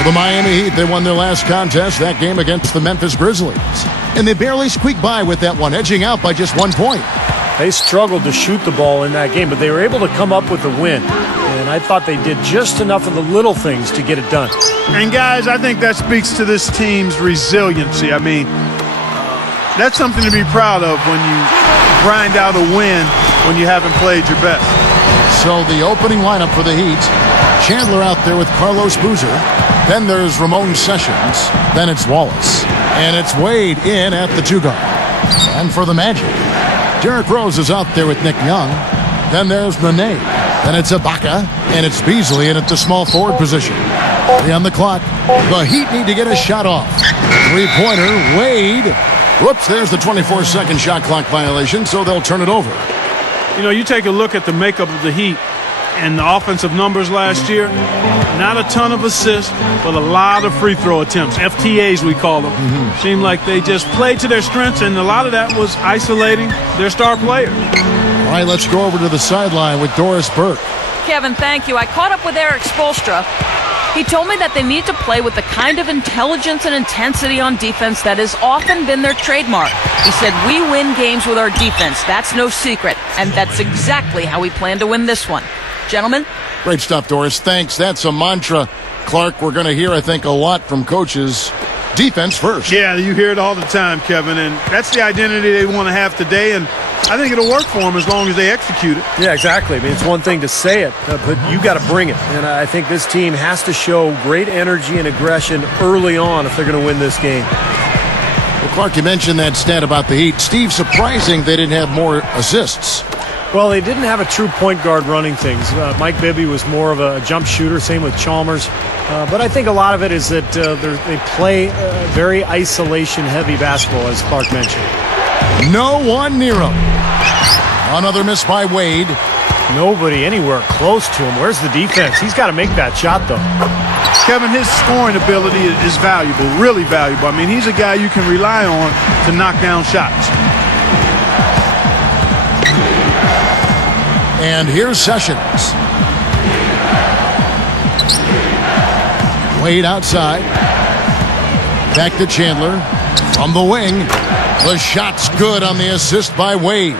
For the Miami Heat, they won their last contest, that game against the Memphis Grizzlies. And they barely squeaked by with that one, edging out by just 1 point. They struggled to shoot the ball in that game, but they were able to come up with a win. And I thought they did just enough of the little things to get it done. And, guys, I think that speaks to this team's resiliency. I mean, that's something to be proud of when you grind out a win when you haven't played your best. So the opening lineup for the Heat, Chandler out there with Carlos Boozer. Then there's Ramon Sessions. Then it's Wallace. And it's Wade in at the 2 guard. And for the Magic, Derrick Rose is out there with Nick Young. Then there's Nene. Then it's Ibaka. And it's Beasley in at the small forward position. 3 on the clock. The Heat need to get a shot off. 3-pointer, Wade. Whoops, there's the 24-second shot clock violation, so they'll turn it over. You know, you take a look at the makeup of the Heat and the offensive numbers last year. Not a ton of assists, but a lot of free throw attempts. FTAs, we call them. Seemed like they just played to their strengths, and a lot of that was isolating their star players. All right, let's go over to the sideline with Doris Burke. Kevin, thank you. I caught up with Eric Spoelstra. He told me that they need to play with the kind of intelligence and intensity on defense that has often been their trademark. He said, we win games with our defense. That's no secret. And that's exactly how we plan to win this one. Gentlemen? Great stuff, Doris. Thanks. That's a mantra, Clark, we're going to hear, I think, a lot from coaches. Defense first. Yeah, you hear it all the time, Kevin, and that's the identity they want to have today, and I think it'll work for them as long as they execute it. Yeah, exactly. I mean, it's one thing to say it, but you got to bring it. And I think this team has to show great energy and aggression early on if they're going to win this game. Well, Clark, you mentioned that stat about the Heat. Steve, surprising they didn't have more assists. Well, they didn't have a true point guard running things. Mike Bibby was more of a jump shooter, same with Chalmers. But I think a lot of it is that they play very isolation-heavy basketball, as Clark mentioned. No one near him. Another miss by Wade. Nobody anywhere close to him. Where's the defense? He's got to make that shot, though. Kevin, his scoring ability is valuable, really valuable. I mean, he's a guy you can rely on to knock down shots. And here's Sessions. Wade outside. Back to Chandler. From the wing. The shot's good on the assist by Wade.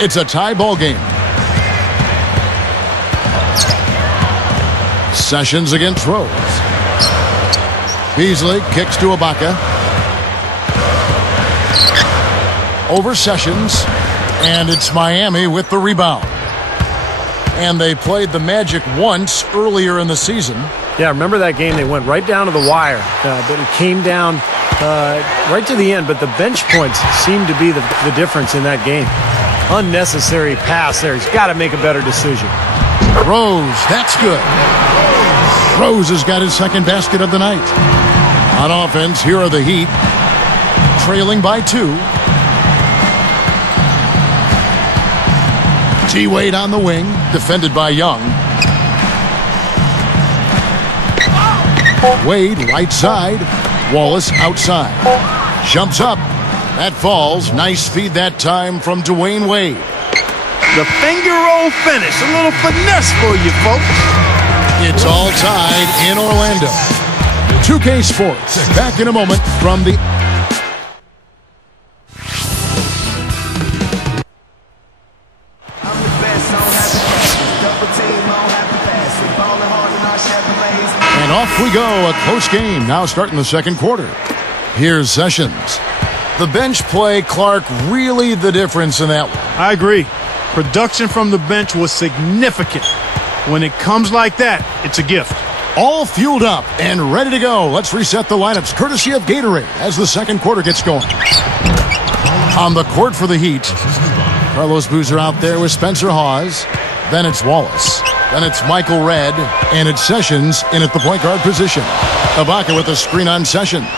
It's a tie ball game. Sessions against Rose. Beasley kicks to Ibaka. Over Sessions. And it's Miami with the rebound. And they played the Magic once earlier in the season. Yeah, remember that game? They went right down to the wire. But it came down right to the end. But the bench points seemed to be the difference in that game. Unnecessary pass there. He's got to make a better decision. Rose, that's good. Rose has got his second basket of the night. On offense, here are the Heat. Trailing by 2. T-Wade on the wing, defended by Young. Wade right side, Wallace outside. Jumps up, that falls. Nice feed that time from Dwayne Wade. The finger roll finish, a little finesse for you folks. It's all tied in Orlando. 2K Sports, back in a moment from the... And off we go, a close game, now starting the second quarter. Here's Sessions. The bench play, Clark, really the difference in that one. I agree. Production from the bench was significant. When it comes like that, it's a gift. All fueled up and ready to go. Let's reset the lineups, courtesy of Gatorade, as the second quarter gets going. On the court for the Heat, Carlos Boozer out there with Spencer Hawes. Then it's Wallace. Then it's Michael Redd, and it's Sessions in at the point guard position. Ibaka with a screen on Sessions.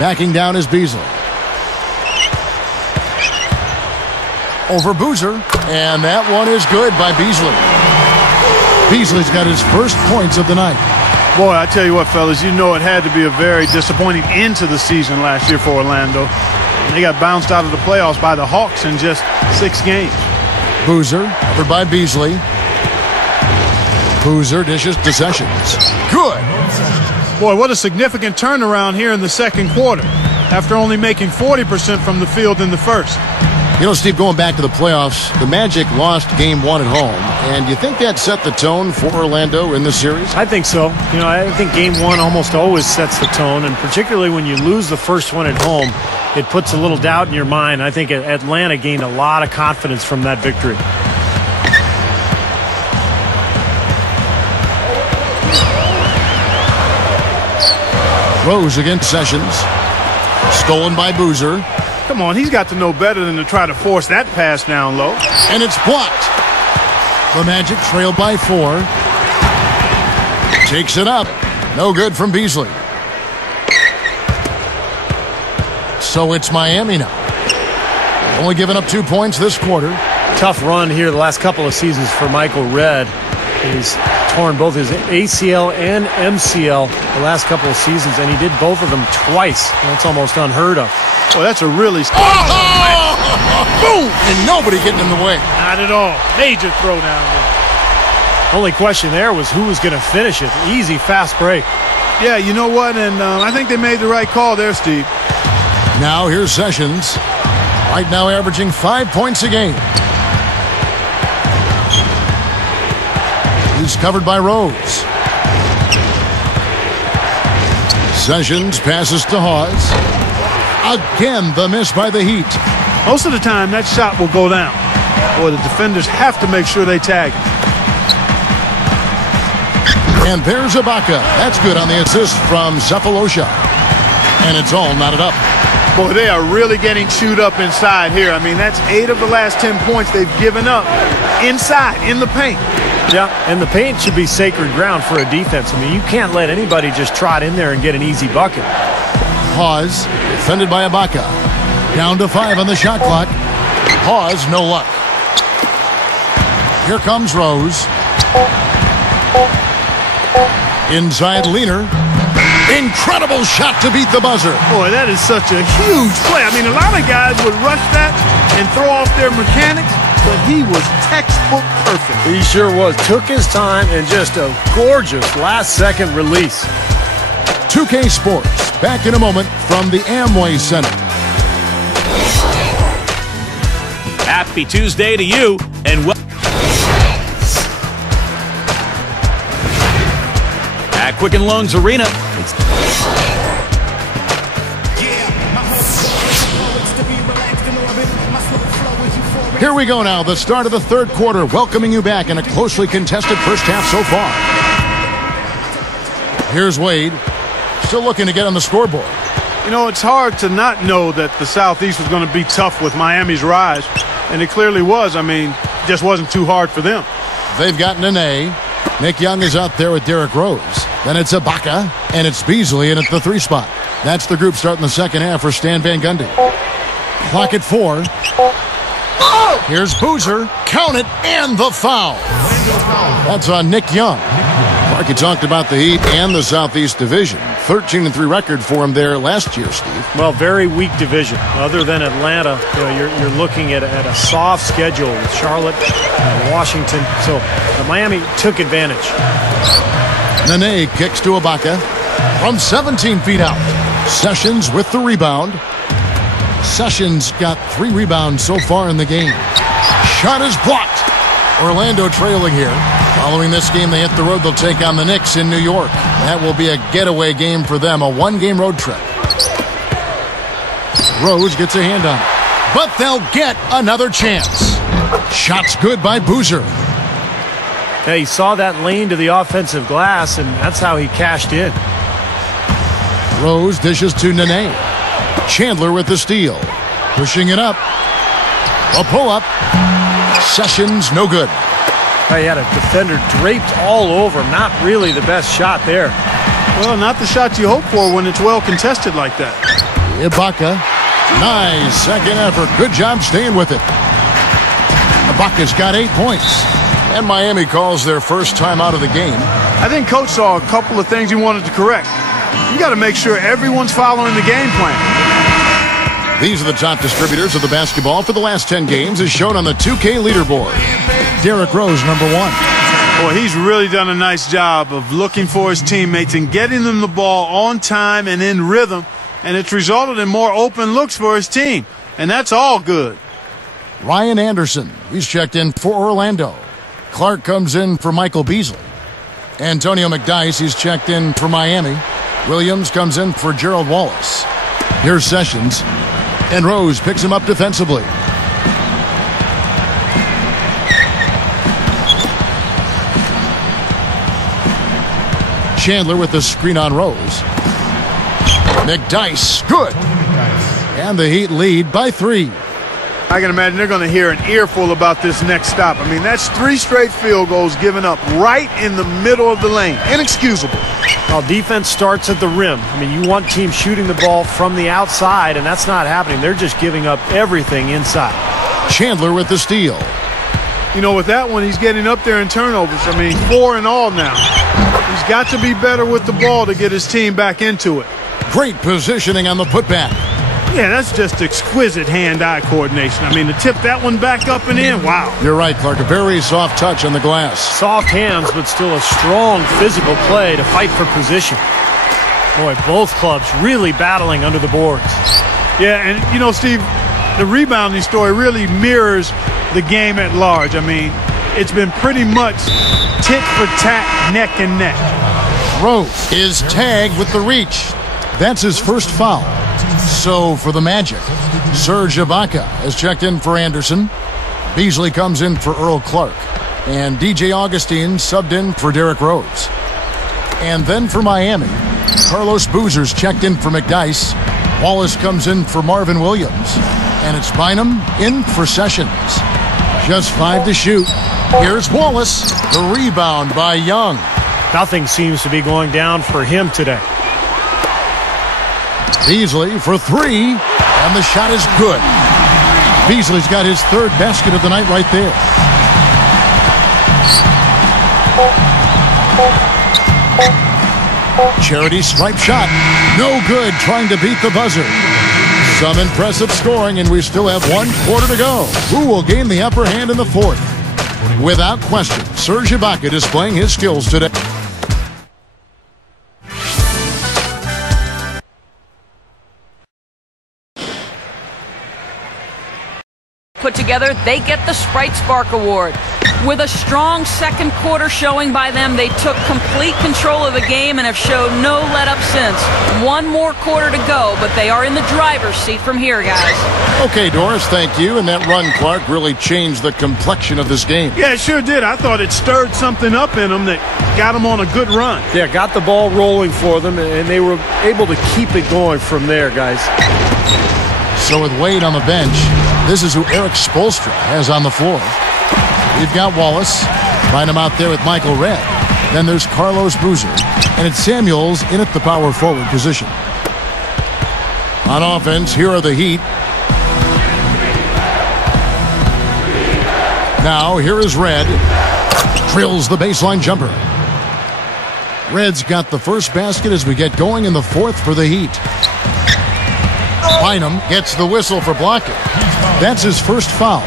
Backing down is Beasley. Over Boozer, and that one is good by Beasley. Beasley's got his first points of the night. Boy, I tell you what, fellas, you know it had to be a very disappointing end to the season last year for Orlando. They got bounced out of the playoffs by the Hawks in just 6 games. Boozer, covered by Beasley. Boozer dishes to Sessions. Good. Boy, what a significant turnaround here in the second quarter after only making 40% from the field in the first. You know, Steve, going back to the playoffs, the Magic lost Game 1 at home. And you think that set the tone for Orlando in this series? I think so. You know, I think Game 1 almost always sets the tone, and particularly when you lose the first one at home, it puts a little doubt in your mind. I think Atlanta gained a lot of confidence from that victory. Rose against Sessions. Stolen by Boozer. Come on, he's got to know better than to try to force that pass down low. And it's blocked. The Magic trail by 4. Takes it up. No good from Beasley. So it's Miami now. Only giving up 2 points this quarter. Tough run here the last couple of seasons for Michael Redd. He's torn both his ACL and MCL the last couple of seasons, and he did both of them twice. That's almost unheard of. Well, that's a really... Boom! And nobody getting in the way. Not at all. Major throw down there. Only question there was who was going to finish it. Easy, fast break. Yeah, you know what? And I think they made the right call there, Steve. Now here's Sessions. Right now averaging 5 points a game. He's covered by Rose. Sessions passes to Hawes. Again, the miss by the Heat. Most of the time, that shot will go down. Boy, the defenders have to make sure they tag him. And there's Ibaka. That's good on the assist from Cephalosha. And it's all knotted up. Boy, they are really getting chewed up inside here. I mean, that's 8 of the last 10 points they've given up inside, in the paint. Yeah, and the paint should be sacred ground for a defense. I mean, you can't let anybody just trot in there and get an easy bucket. Hawes, defended by Ibaka. Down to 5 on the shot clock. Hawes, no luck. Here comes Rose. Inside Leaner. Incredible shot to beat the buzzer. Boy, that is such a huge play. I mean, a lot of guys would rush that and throw off their mechanics, but he was textbook perfect. He sure was. Took his time and just a gorgeous last-second release. 2K Sports, back in a moment from the Amway Center. Happy Tuesday to you, and at Quicken Loans Arena. Here we go now, the start of the third quarter, welcoming you back in a closely contested first half so far. Here's Wade, still looking to get on the scoreboard. You know, it's hard to not know that the Southeast was going to be tough with Miami's rise, and it clearly was. I mean, it just wasn't too hard for them. They've got Nene. Nick Young is out there with Derrick Rose. Then it's Ibaka, and it's Beasley in at the 3 spot. That's the group starting the second half for Stan Van Gundy. Clock at 4. Here's Boozer. Count it, and the foul. That's on Nick Young. Marky talked about the Heat and the Southeast Division. 13-3 record for him there last year, Steve. Well, very weak division. Other than Atlanta, you know, you're looking at a soft schedule with Charlotte and Washington. So Miami took advantage. Nene kicks to Ibaka from 17 feet out. Sessions with the rebound. Sessions got 3 rebounds so far in the game. Shot is blocked. Orlando trailing here. Following this game, they hit the road. They'll take on the Knicks in New York. That will be a getaway game for them, a 1-game road trip. Rose gets a hand on it, but they'll get another chance. Shot's good by Boozer. Yeah, he saw that lane to the offensive glass, and that's how he cashed in. Rose dishes to Nene. Chandler with the steal. Pushing it up. A pull-up. Sessions, no good. He had a defender draped all over. Not really the best shot there. Well, not the shot you hope for when it's well contested like that. Ibaka. Nice second effort. Good job staying with it. Ibaka's got 8 points. And Miami calls their first time out of the game. I think Coach saw a couple of things he wanted to correct. You got to make sure everyone's following the game plan. These are the top distributors of the basketball for the last 10 games as shown on the 2K leaderboard. Derrick Rose, number 1. Boy, he's really done a nice job of looking for his teammates and getting them the ball on time and in rhythm, and it's resulted in more open looks for his team, and that's all good. Ryan Anderson, he's checked in for Orlando. Clark comes in for Michael Beasley. Antonio McDyess, he's checked in for Miami. Williams comes in for Gerald Wallace. Here's Sessions, and Rose picks him up defensively. Chandler with the screen on Rose. McDyess, good. And the Heat lead by 3. I can imagine they're going to hear an earful about this next stop. I mean, that's 3 straight field goals given up right in the middle of the lane. Inexcusable. Well, defense starts at the rim. I mean, you want teams shooting the ball from the outside, and that's not happening. They're just giving up everything inside. Chandler with the steal. You know, with that one, he's getting up there in turnovers. I mean, 4 in all now. He's got to be better with the ball to get his team back into it. Great positioning on the putback. Yeah, that's just exquisite hand-eye coordination. I mean, to tip that one back up and in, wow. You're right, Clark. A very soft touch on the glass. Soft hands, but still a strong physical play to fight for position. Boy, both clubs really battling under the boards. Yeah, and, you know, Steve, the rebounding story really mirrors the game at large. I mean, it's been pretty much tit for tat, neck and neck. Rose is tagged with the reach. That's his first foul. So for the Magic, Serge Ibaka has checked in for Anderson. Beasley comes in for Earl Clark. And DJ Augustine subbed in for Derrick Rose. And then for Miami, Carlos Boozer's checked in for McDyess. Wallace comes in for Marvin Williams. And it's Bynum in for Sessions. Just 5 to shoot. Here's Wallace. The rebound by Young. Nothing seems to be going down for him today. Beasley for 3, and the shot is good. Beasley's got his 3rd basket of the night right there. Charity stripe shot. No good, trying to beat the buzzer. Some impressive scoring, and we still have 1 quarter to go. Who will gain the upper hand in the 4th? Without question, Serge Ibaka displaying his skills today. Put together, they get the Sprite Spark Award. With a strong second quarter showing by them, they took complete control of the game and have shown no let-up since. 1 more quarter to go, but they are in the driver's seat from here, guys. Okay, Doris, thank you. And that run, Clark, really changed the complexion of this game. Yeah, it sure did. I thought it stirred something up in them that got them on a good run. Yeah, got the ball rolling for them, and they were able to keep it going from there, guys. So with Wade on the bench, this is who Eric Spoelstra has on the floor. We've got Wallace. Find him out there with Michael Redd. Then there's Carlos Boozer. And it's Samuels in at the power forward position. On offense, here are the Heat. Now, here is Redd. Drills the baseline jumper. Redd's got the first basket as we get going in the 4th for the Heat. Bynum gets the whistle for blocking. That's his first foul.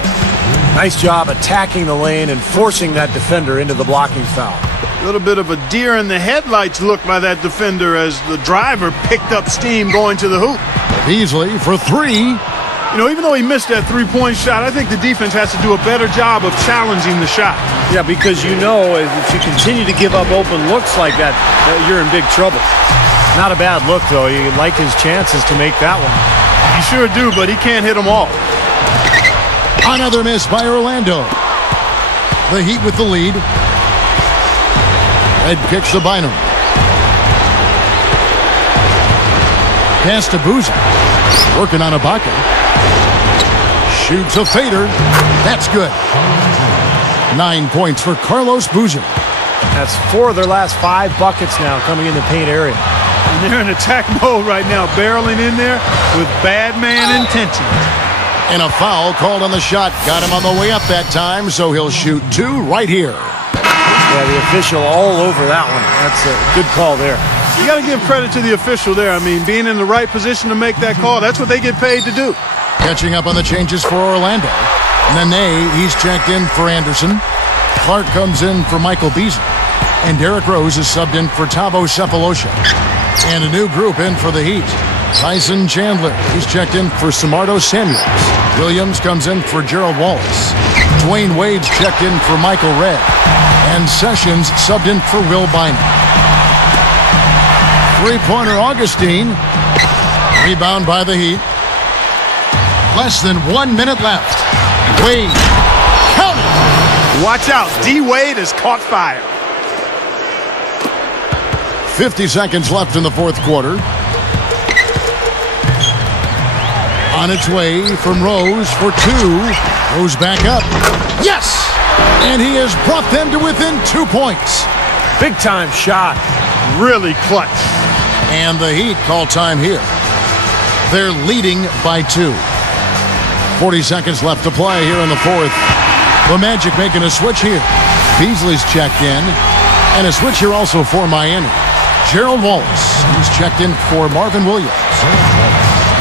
Nice job attacking the lane and forcing that defender into the blocking foul. A little bit of a deer in the headlights look by that defender as the driver picked up steam going to the hoop. Beasley for 3. You know, even though he missed that 3-point shot, I think the defense has to do a better job of challenging the shot. Yeah, because you know if you continue to give up open looks like that, you're in big trouble. Not a bad look, though. You like his chances to make that one. You sure do, but he can't hit them all. Another miss by Orlando. The Heat with the lead. Red kicks to Bynum. Pass to Boozer. Working on Ibaka. Shoots a fader. That's good. 9 points for Carlos Boozer. That's 4 of their last 5 buckets now coming in the paint area. And they're in attack mode right now, barreling in there with bad man intentions. And a foul called on the shot. Got him on the way up that time, so he'll shoot 2 right here. Yeah, the official all over that one. That's a good call there. You got to give credit to the official there. I mean, being in the right position to make that call, that's what they get paid to do. Catching up on the changes for Orlando. Nene, he's checked in for Anderson. Clark comes in for Michael Beasley. And Derrick Rose is subbed in for Thabo Sefolosha. And a new group in for the Heat. Tyson Chandler, he's checked in for Samardo Samuels. Williams comes in for Gerald Wallace. Dwayne Wade's checked in for Michael Redd. And Sessions subbed in for Will Bynum. Three-pointer Augustine. Rebound by the Heat. Less than 1 minute left. Wade. Count it! Watch out. D. Wade has caught fire. 50 seconds left in the fourth quarter. On its way from Rose for two. Rose back up. Yes! And he has brought them to within 2 points. Big time shot. Really clutch. And the Heat call time here. They're leading by 2. 40 seconds left to play here in the fourth. The Magic making a switch here. Beasley's checked in. And a switch here also for Miami. Gerald Wallace, who's checked in for Marvin Williams.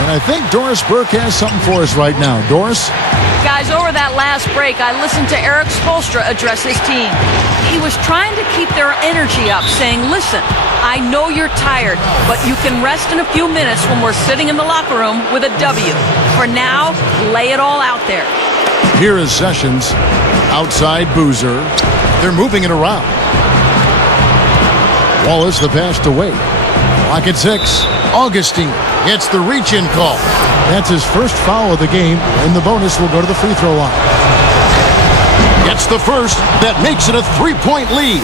And I think Doris Burke has something for us right now. Doris? Guys, over that last break, I listened to Eric Spoelstra address his team. He was trying to keep their energy up, saying, listen, I know you're tired, but you can rest in a few minutes when we're sitting in the locker room with a W. For now, lay it all out there. Here is Sessions. Outside Boozer. They're moving it around. Wallace the pass to Wade. Clock at 6. Augustine gets the reach-in call. That's his first foul of the game, and the bonus will go to the free throw line. Gets the first. That makes it a 3-point lead.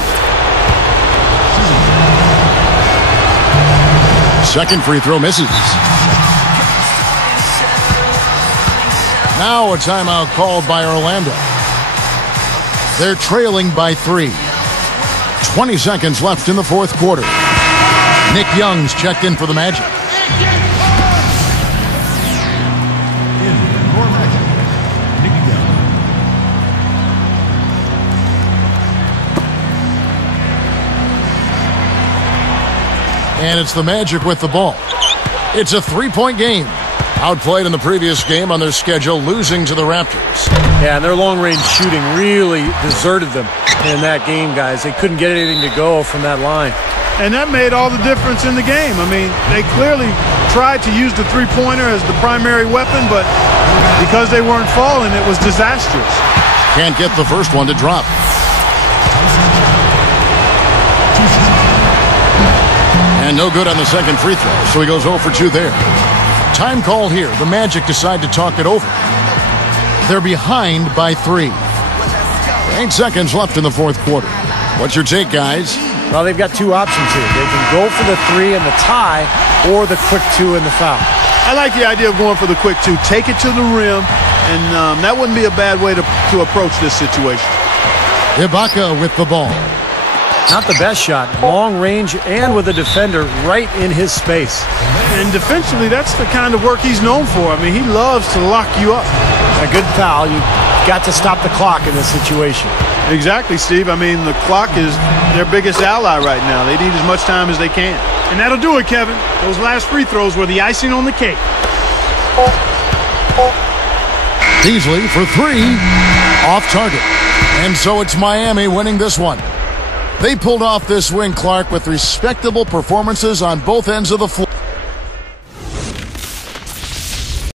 Second free throw misses. Now a timeout called by Orlando. They're trailing by 3. 20 seconds left in the fourth quarter. Nick Young's checked in for the Magic. And it's the Magic with the ball. It's a 3-point game. Outplayed in the previous game on their schedule, losing to the Raptors. Yeah, and their long-range shooting really deserted them in that game, guys. They couldn't get anything to go from that line. And that made all the difference in the game. I mean, they clearly tried to use the three-pointer as the primary weapon, but because they weren't falling, it was disastrous. Can't get the first one to drop. And no good on the second free throw, so he goes 0 for 2 there. Time called here. The Magic decide to talk it over. They're behind by 3. 8 seconds left in the fourth quarter. What's your take, guys? Well, they've got two options here. They can go for the 3 and the tie, or the quick 2 and the foul. I like the idea of going for the quick 2. Take it to the rim, and that wouldn't be a bad way to approach this situation. Ibaka with the ball. Not the best shot. Long range and with a defender right in his space. And defensively, that's the kind of work he's known for. I mean, he loves to lock you up. A good foul. You've got to stop the clock in this situation. Exactly, Steve. I mean, the clock is their biggest ally right now. They need as much time as they can. And that'll do it, Kevin. Those last free throws were the icing on the cake. Beasley for 3. Off target. And so it's Miami winning this one. They pulled off this win, Clark, with respectable performances on both ends of the floor.